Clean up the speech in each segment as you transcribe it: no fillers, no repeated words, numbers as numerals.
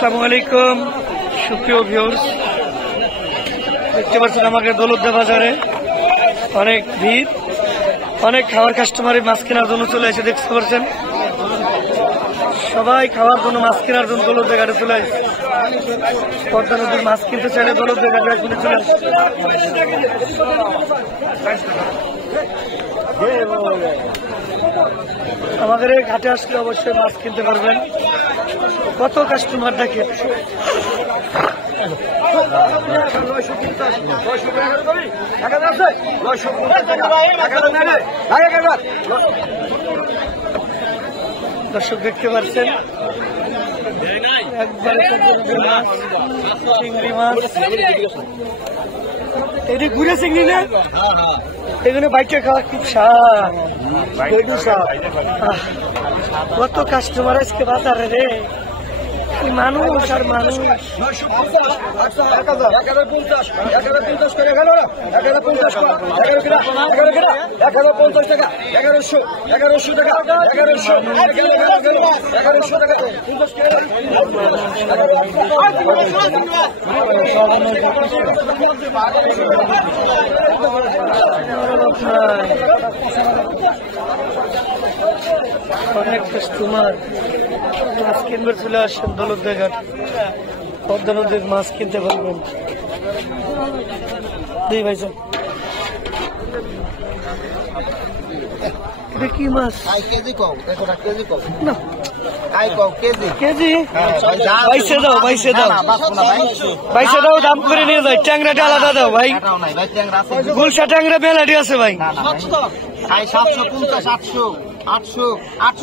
আসসালামু আলাইকুম সুপ্রিয় ভিউয়ার্স, দেখতে পাচ্ছেন আমাকে দৌলতদিয়া বাজারে অনেক ভিড়, অনেক খাওয়ার কাস্টমারের মাছ কেনার জন্য চলে এসে দেখতে পাচ্ছেন সবাই খাওয়ার জন্য মাছ কেনার জন্য দৌলতদিয়া ঘাটে চলে আসে। পদ্মা নদীর মাছ কিনতে চাইলে দৌলতদিয়া ঘাটে কিনে চলে আসে। আমাদের এই ঘাটে আসলে অবশ্যই মাছ কিনতে পারবেন। কত কাস্টমার দেখে দর্শক দেখতে পাচ্ছেন একবারে মাছ, চিংড়ি মাছ, এটি ঘুরে চিংড়ি না, এখানে বাইকে খাওয়া খুব স্বাদ। কত কাস্টমার আজকে বাজারে রে, মানুষ আর মানুষ। অনেক কাস্টমার মাছ কিনবে চলে আসেন দৌলতদিয়া ঘাট, পদ্মা নদীর মাছ কিনতে পারবেন। দিই ভাই সাহেব, এটা কি মাছ? কেজি বাইশে দাও, বাইশে দাও, বাইশে দাও, দাম করে নিয়ে যাই। ট্যাংরাটা আলাদা দাও ভাই, গুলশা ট্যাংরা মেলাটি আছে ভাই।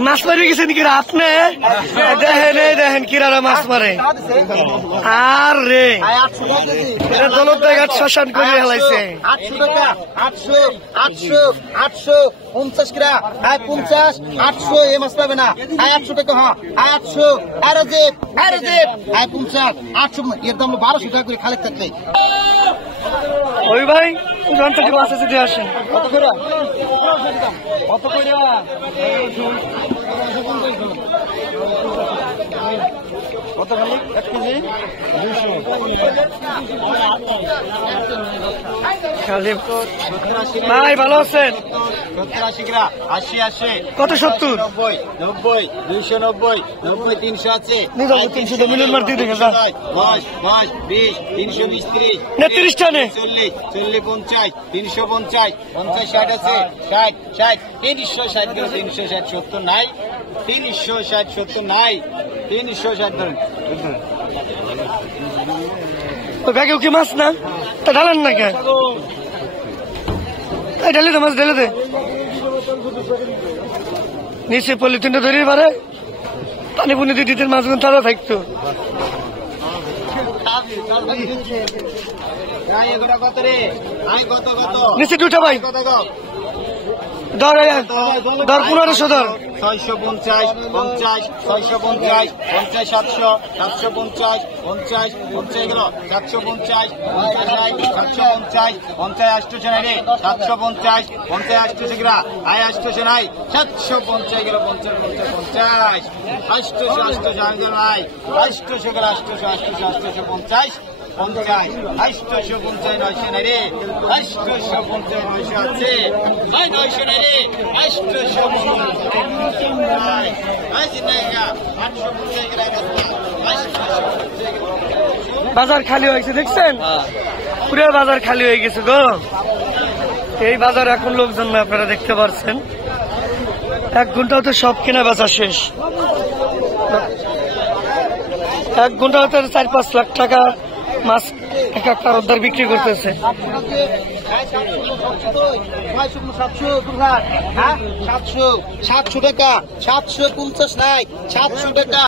মাছ মারি গেছেন কিরা আপনি? দেখেন দেখেন কিরারা মাছ মারে। আর রে এটা দৌলতদিয়া ঘাট শ্মশান করে হেলাইছে। 850 কিরা 50 800 এ মাছ পাবে না। 800 টাকা, হ্যাঁ 800 আরে যে 50 800 এর দাম 1200 টাকা করে খালি থাকলে। ওই ভাই উড়ান থেকে মাছ আছে দিয়ে আসেন। কত করে? কত করে? কত খালি 1 কেজি 200 খালি ভাই ভালো আছেন? 70 কিরা 80 কত 70 90 90 290 90 300 আছে। 300 মিলিয়ন মার দিয়ে দেখে যা 10 10 20 320 30 না 30 টানে 40 40 50 350 50 60 আছে 60 60 360 করে 360 70 নাই 360 70 নাই 360 ধরেন। ওই ব্যাগেও কি মাছ না? তা ঢালেন না কে? ঢেলে দে মাছ, ঢেলে দে নিচে পলিথিনটা ধরিয়ে পারে পানি পুনি দিয়ে দিতেন, মাছগুলো তাজা থাকতো। নিচে দুটা ভাই ধর 1500 ধর 650 50 650 50 700 750 50 50 গেল 750 750 50 800 নাই রে 750 50 800 গেল আয় 800 নাই 750 গেল 50 50 800 800 নাই 800 গেল 800 850 50 850 900 নাই রে 850 900 আছে 900 নাই রে 850 বাজার খালি হয়েছে দেখছেন, পুরো বাজার খালি হয়ে গেছে গো। এই বাজার এখন লোকজন না, আপনারা দেখতে পাচ্ছেন 1 ঘন্টাও তো সব কেনা বেচা শেষ। 1 ঘন্টা হতে 4-5 লাখ টাকা মাছ এক একটা উদ্ধার বিক্রি করতেছে। 700 টাকা 750 নাই 700 টাকা।